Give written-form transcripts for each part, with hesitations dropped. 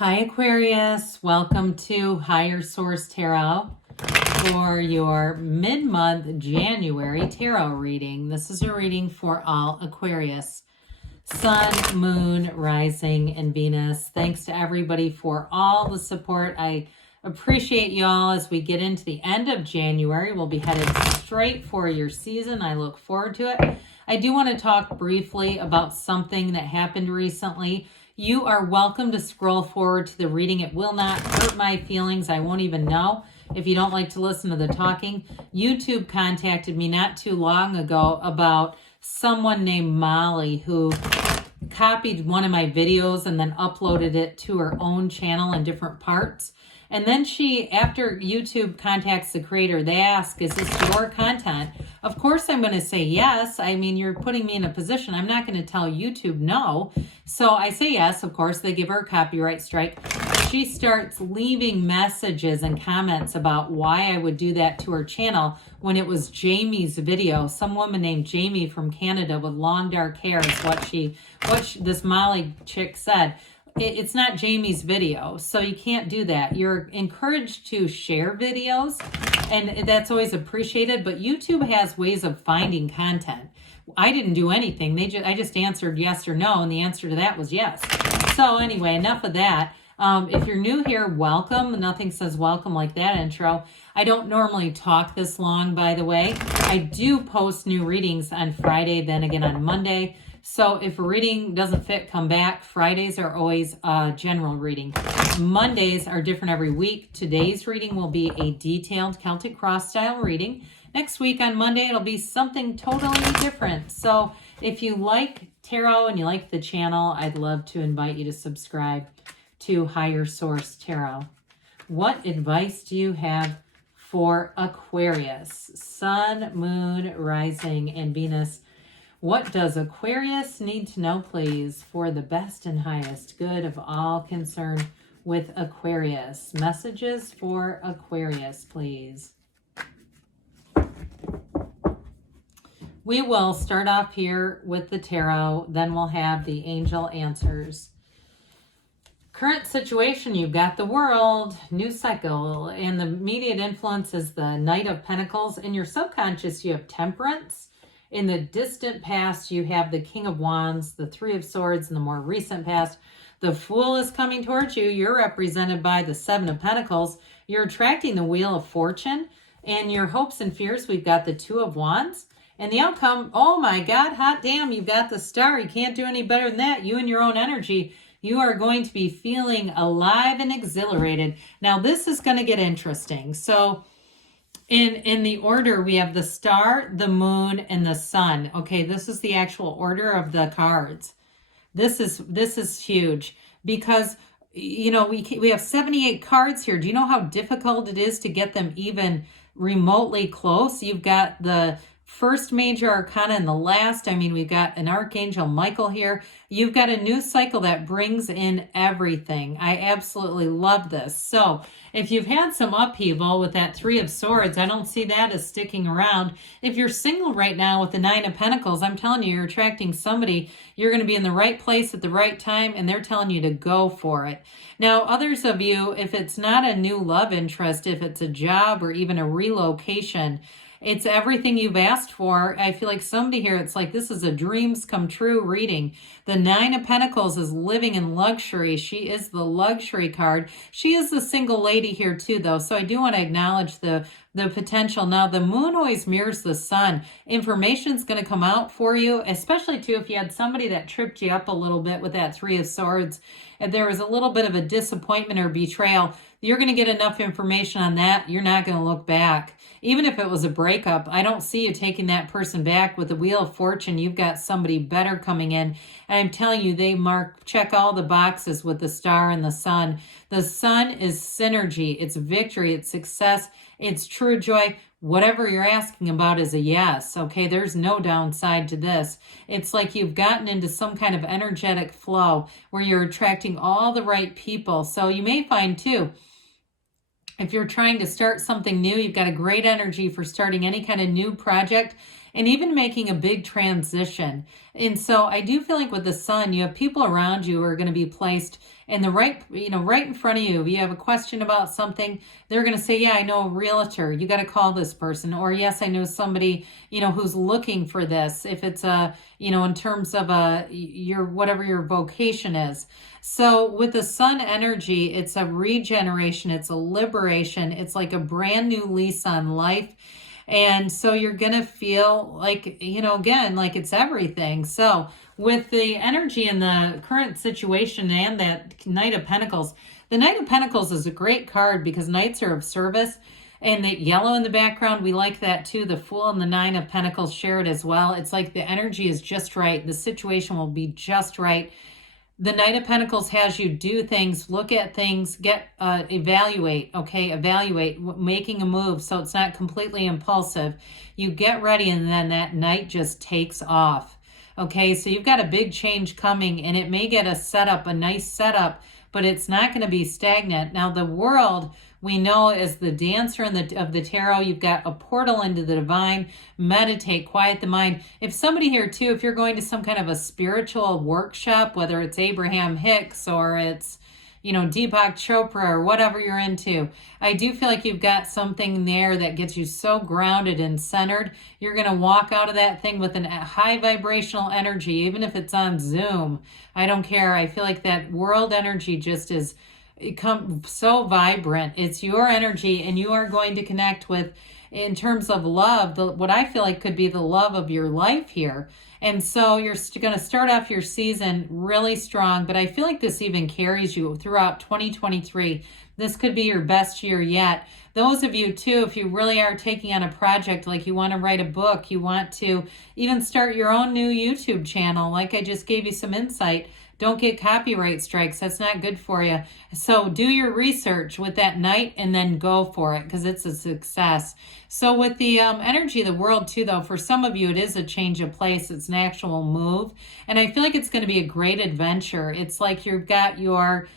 Hi Aquarius, welcome to Higher Source Tarot for your mid-month January tarot reading. This is a reading for all Aquarius, Sun, Moon, Rising, and Venus. Thanks to everybody for all the support. I appreciate y'all as we get into the end of January. We'll be headed straight for your season. I look forward to it. I do want to talk briefly about something that happened recently. You are welcome to scroll forward to the reading. It will not hurt my feelings. I won't even know if you don't like to listen to the talking. YouTube contacted me not too long ago about someone named Molly who copied one of my videos and then uploaded it to her own channel in different parts. And then she, after YouTube contacts the creator, they ask, is this your content? Of course I'm going to say yes. I mean, you're putting me in a position. I'm not going to tell YouTube no. So I say yes. Of course, they give her a copyright strike. She starts leaving messages and comments about why I would do that to her channel when it was Jamie's video. Some woman named Jamie from Canada with long dark hair is what this Molly chick said. It's not Jamie's video, so you can't do that. You're encouraged to share videos, and that's always appreciated, but YouTube has ways of finding content. I didn't do anything. I just answered yes or no, and the answer to that was yes. So anyway, enough of that. If you're new here, welcome. Nothing says welcome like that intro. I don't normally talk this long, by the way. I do post new readings on Friday, then again on Monday. So if a reading doesn't fit, come back. Fridays are always a general reading. Mondays are different every week. Today's reading will be a detailed Celtic cross style reading. Next week on Monday, it'll be something totally different. So if you like tarot and you like the channel, I'd love to invite you to subscribe to Higher Source Tarot. What advice do you have for Aquarius? Sun, Moon, Rising, and Venus. What does Aquarius need to know, please, for the best and highest good of all concerned with Aquarius? Messages for Aquarius, please. We will start off here with the tarot, then we'll have the angel answers. Current situation, you've got the world, new cycle, and the immediate influence is the Knight of Pentacles. In your subconscious, you have Temperance. In the distant past, you have the King of Wands, the Three of Swords. In the more recent past, the Fool is coming towards you. You're represented by the Seven of Pentacles. You're attracting the Wheel of Fortune. And your hopes and fears, we've got the Two of Wands. And the outcome, oh my God, hot damn, you've got the Star. You can't do any better than that. You and your own energy, you are going to be feeling alive and exhilarated. Now, this is going to get interesting. So, in the order, we have the Star, the Moon, and the Sun. Okay, this is the actual order of the cards. This is huge because, you know, we have 78 cards here. Do you know how difficult it is to get them even remotely close? You've got the first major arcana and the last. I mean, we've got an Archangel Michael here. You've got a new cycle that brings in everything. I absolutely love this. So if you've had some upheaval with that Three of Swords, I don't see that as sticking around. If you're single right now with the Nine of Pentacles, I'm telling you, you're attracting somebody. You're going to be in the right place at the right time, and they're telling you to go for it. Now, others of you, if it's not a new love interest, if it's a job or even a relocation, it's everything you've asked for. I feel like somebody here, it's like this is a dreams come true reading. The Nine of Pentacles is living in luxury. She is the luxury card. She is the single lady here too, though. So I do want to acknowledge the potential. Now, the Moon always mirrors the Sun. Information's going to come out for you, especially too if you had somebody that tripped you up a little bit with that Three of Swords. If there was a little bit of a disappointment or betrayal, you're going to get enough information on that. You're not going to look back. Even if it was a breakup, I don't see you taking that person back. With the Wheel of Fortune, you've got somebody better coming in. And I'm telling you, they check all the boxes with the Star and the Sun. The Sun is synergy. It's victory. It's success. It's true joy. Whatever you're asking about is a yes. Okay, there's no downside to this. It's like you've gotten into some kind of energetic flow where you're attracting all the right people. So you may find too, if you're trying to start something new, you've got a great energy for starting any kind of new project. and even making a big transition. And so I do feel like with the sun, you have people around you who are going to be placed in the right, right in front of you. If you have a question about something, they're going to say, yeah, I know a realtor. You got to call this person. Or yes, I know somebody, who's looking for this. If it's in terms of whatever your vocation is. So with the sun energy, it's a regeneration. It's a liberation. It's like a brand new lease on life. And so you're going to feel like, again, like it's everything. So with the energy in the current situation and that Knight of Pentacles, the Knight of Pentacles is a great card because Knights are of service. And the yellow in the background, we like that too. The Fool and the Nine of Pentacles share it as well. It's like the energy is just right. The situation will be just right. The Knight of Pentacles has you do things, look at things, evaluate, making a move so it's not completely impulsive. You get ready and then that Knight just takes off. Okay, so you've got a big change coming and it may get a nice setup, but it's not going to be stagnant. Now the World, we know, as the dancer of the tarot. You've got a portal into the divine. Meditate, quiet the mind. If somebody here too, if you're going to some kind of a spiritual workshop, whether it's Abraham Hicks or it's, Deepak Chopra or whatever you're into, I do feel like you've got something there that gets you so grounded and centered. You're going to walk out of that thing with a high vibrational energy, even if it's on Zoom. I don't care. I feel like that world energy just is so vibrant. It's your energy, and you are going to connect with, in terms of love, what I feel like could be the love of your life here. And so you're going to start off your season really strong, but I feel like this even carries you throughout 2023. This could be your best year yet. Those of you too, if you really are taking on a project, like you want to write a book, you want to even start your own new YouTube channel, like I just gave you some insight. Don't get copyright strikes. That's not good for you. So do your research with that Knight and then go for it because it's a success. So with the energy of the World too, though, for some of you, it is a change of place. It's an actual move. And I feel like it's going to be a great adventure. It's like you've got your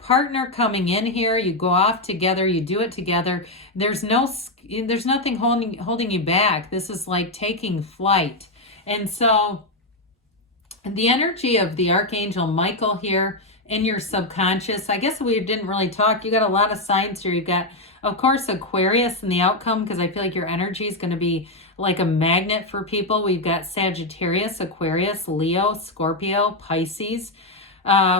partner coming in here. You go off together. You do it together. There's nothing holding you back. This is like taking flight. And so the energy of the Archangel Michael here in your subconscious, I guess we didn't really talk. You got a lot of signs here. You've got, of course, Aquarius in the outcome, because I feel like your energy is going to be like a magnet for people. We've got Sagittarius, Aquarius, Leo, Scorpio, Pisces.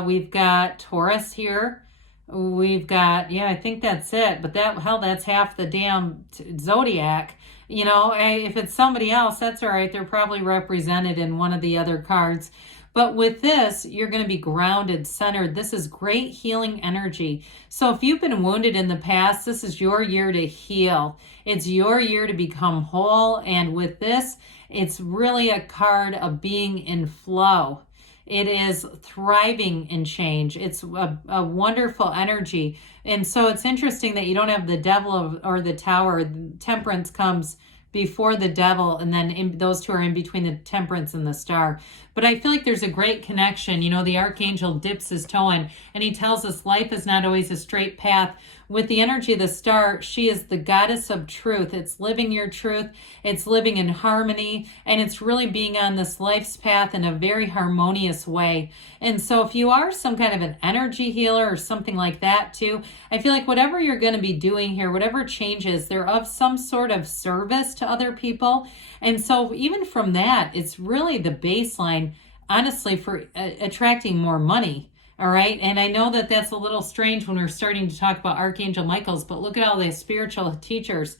We've got Taurus here. We've got, I think that's it. But that's half the damn zodiac. If it's somebody else, that's all right. They're probably represented in one of the other cards. But with this, you're going to be grounded, centered. This is great healing energy. So if you've been wounded in the past, this is your year to heal. It's your year to become whole. And with this, it's really a card of being in flow. It is thriving in change. It's a wonderful energy. And so it's interesting that you don't have the Devil or the Tower. Temperance comes before the Devil, and then those two are in between the Temperance and the Star. But I feel like there's a great connection. The Archangel dips his toe in, and he tells us life is not always a straight path. With the energy of the Star, she is the goddess of truth. It's living your truth. It's living in harmony, and it's really being on this life's path in a very harmonious way. And so if you are some kind of an energy healer or something like that too, I feel like whatever you're going to be doing here, whatever changes, they're of some sort of service to other people. And so even from that, it's really the baseline, honestly, for attracting more money. All right. And I know that that's a little strange when we're starting to talk about Archangel Michael's, but look at all the spiritual teachers.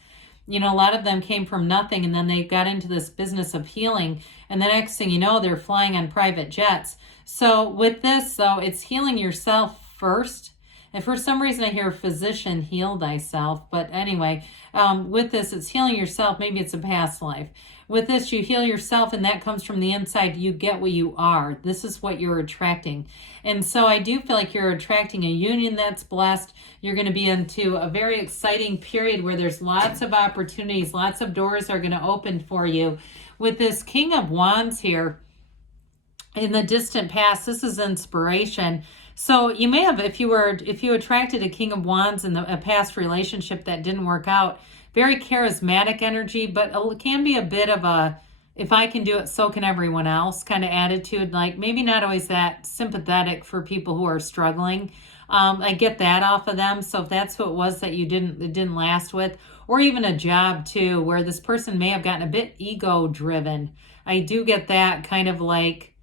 A lot of them came from nothing, and then they got into this business of healing. And the next thing you know, they're flying on private jets. So with this, though, it's healing yourself first. And for some reason, I hear physician, heal thyself. But anyway, with this, it's healing yourself. Maybe it's a past life. With this, you heal yourself, and that comes from the inside. You get what you are. This is what you're attracting. And so I do feel like you're attracting a union that's blessed. You're going to be into a very exciting period where there's lots of opportunities. Lots of doors are going to open for you. With this King of Wands here, in the distant past, this is inspiration. So you may have, if you attracted a King of Wands in a past relationship that didn't work out, very charismatic energy, but it can be a bit of a, if I can do it, so can everyone else kind of attitude. Like maybe not always that sympathetic for people who are struggling. I get that off of them. So if that's who it was that it didn't last with, or even a job too, where this person may have gotten a bit ego driven. I do get that kind of like,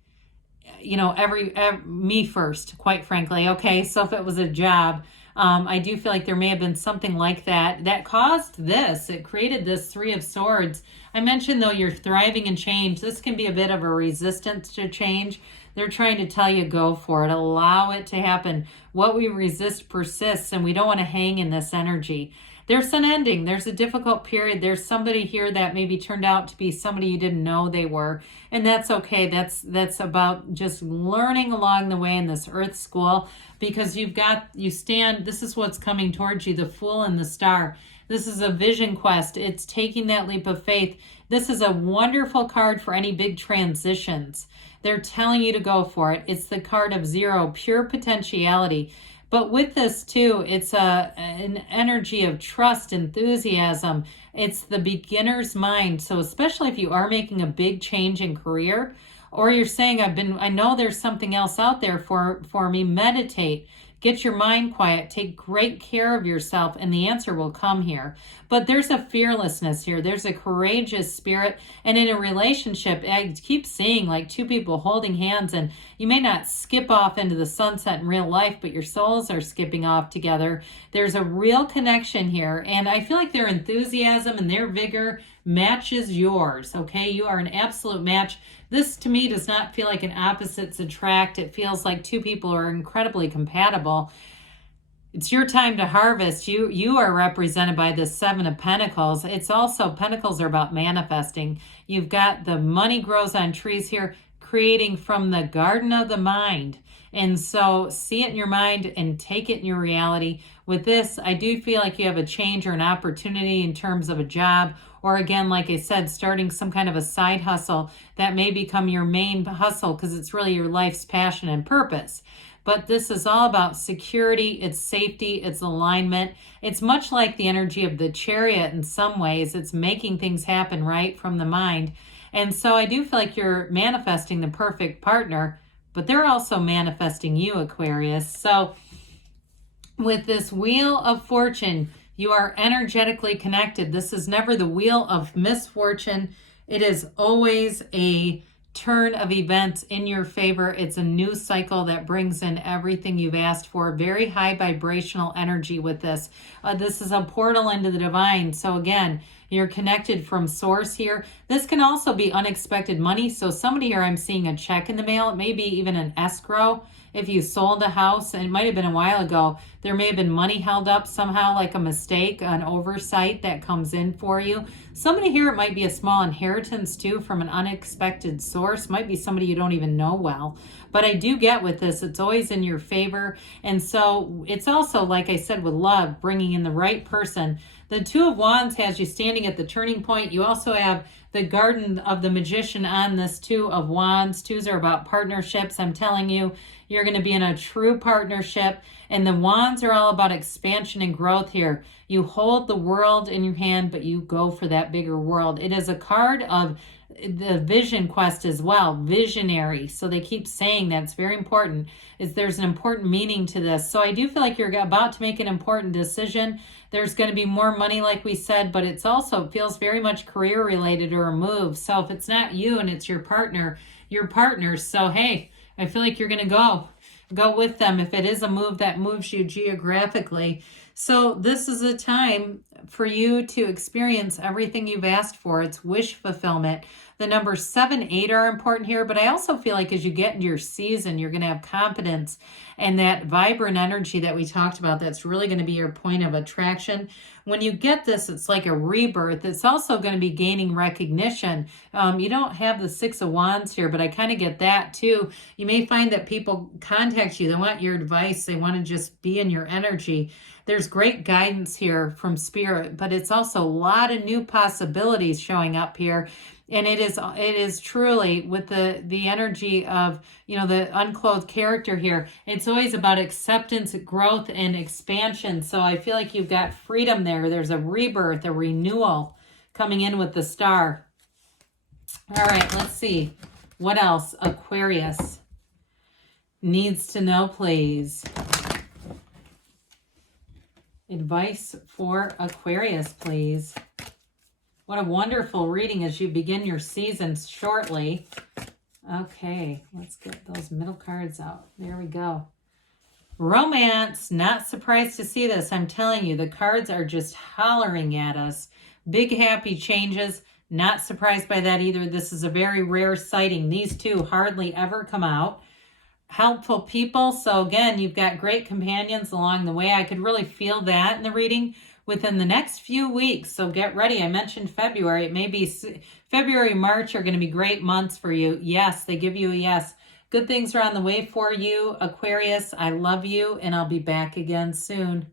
every me first, quite frankly. Okay, so if it was a job, I do feel like there may have been something like that caused this. It created this Three of Swords. I mentioned, though, you're thriving in change. This can be a bit of a resistance to change. They're trying to tell you go for it. Allow it to happen. What we resist persists, and we don't want to hang in this energy. There's an ending. There's a difficult period. There's somebody here that maybe turned out to be somebody you didn't know they were. And that's okay. That's about just learning along the way in this earth school, because you stand, this is what's coming towards you, the Fool and the Star. This is a vision quest. It's taking that leap of faith. This is a wonderful card for any big transitions. They're telling you to go for it. It's the card of 0, pure potentiality. But with this too, it's an energy of trust, enthusiasm. It's the beginner's mind. So especially if you are making a big change in career, or you're saying, I know there's something else out there for me, meditate. Get your mind quiet. Take great care of yourself, and the answer will come here. But there's a fearlessness here. There's a courageous spirit. And in a relationship, I keep seeing like two people holding hands, and you may not skip off into the sunset in real life, but your souls are skipping off together. There's a real connection here. And I feel like their enthusiasm and their vigor matches yours. Okay, you are an absolute match. This to me does not feel like an opposites attract. It feels like two people are incredibly compatible. It's your time to harvest. You are represented by the Seven of Pentacles. It's also, Pentacles are about manifesting. You've got the money grows on trees here, creating from the garden of the mind. And so see it in your mind and take it in your reality. With this, I do feel like you have a change or an opportunity in terms of a job, or again, like I said, starting some kind of a side hustle that may become your main hustle because it's really your life's passion and purpose. But this is all about security, it's safety, it's alignment. It's much like the energy of the Chariot in some ways. It's making things happen right from the mind. And so I do feel like you're manifesting the perfect partner, but they're also manifesting you, Aquarius. So with this Wheel of Fortune, you are energetically connected. This is never the wheel of misfortune. It is always a turn of events in your favor. It's a new cycle that brings in everything you've asked for. Very high vibrational energy with this. This is a portal into the divine. So again, you're connected from source here. This can also be unexpected money. So somebody here, I'm seeing a check in the mail. It may be even an escrow. If you sold a house, and it might have been a while ago, there may have been money held up somehow, like a mistake, an oversight that comes in for you. Somebody here, it might be a small inheritance too from an unexpected source. Might be somebody you don't even know well. But I do get with this, it's always in your favor. And so it's also, like I said, with love, bringing in the right person. The Two of Wands has you standing at the turning point. You also have the Garden of the Magician on this Two of Wands. Twos are about partnerships. I'm telling you, you're going to be in a true partnership. And the Wands are all about expansion and growth here. You hold the world in your hand, but you go for that bigger world. It is a card of the vision quest as well, visionary. So they keep saying that's very important. There's an important meaning to this. So I do feel like you're about to make an important decision. There's going to be more money, like we said, but it's also feels very much career related or a move. So if it's not you and it's your partner, your partners. So hey, I feel like you're going to go with them if it is a move that moves you geographically. So this is a time for you to experience everything you've asked for. It's wish fulfillment. The numbers 7, 8 are important here, but I also feel like as you get into your season, you're going to have confidence and that vibrant energy that we talked about. That's really going to be your point of attraction. When you get this, it's like a rebirth. It's also going to be gaining recognition. You don't have the 6 of Wands here, but I kind of get that too. You may find that people contact you. They want your advice. They want to just be in your energy. There's great guidance here from Spirit, but it's also a lot of new possibilities showing up here. And it is truly with the energy of, you know, the unclothed character here. It's always about acceptance, growth, and expansion. So I feel like you've got freedom there. There's a rebirth, a renewal coming in with the star. All right, let's see. What else Aquarius needs to know, please? Advice for Aquarius, please. What a wonderful reading as you begin your season shortly. Okay, let's get those middle cards out. There we go. Romance. Not surprised to see this. I'm telling you, the cards are just hollering at us. Big happy changes. Not surprised by that either. This is a very rare sighting. These two hardly ever come out. Helpful people. So again, you've got great companions along the way. I could really feel that in the reading within the next few weeks. So get ready. I mentioned February. It may be February, March are going to be great months for you. Yes, they give you a yes. Good things are on the way for you, Aquarius. I love you, and I'll be back again soon.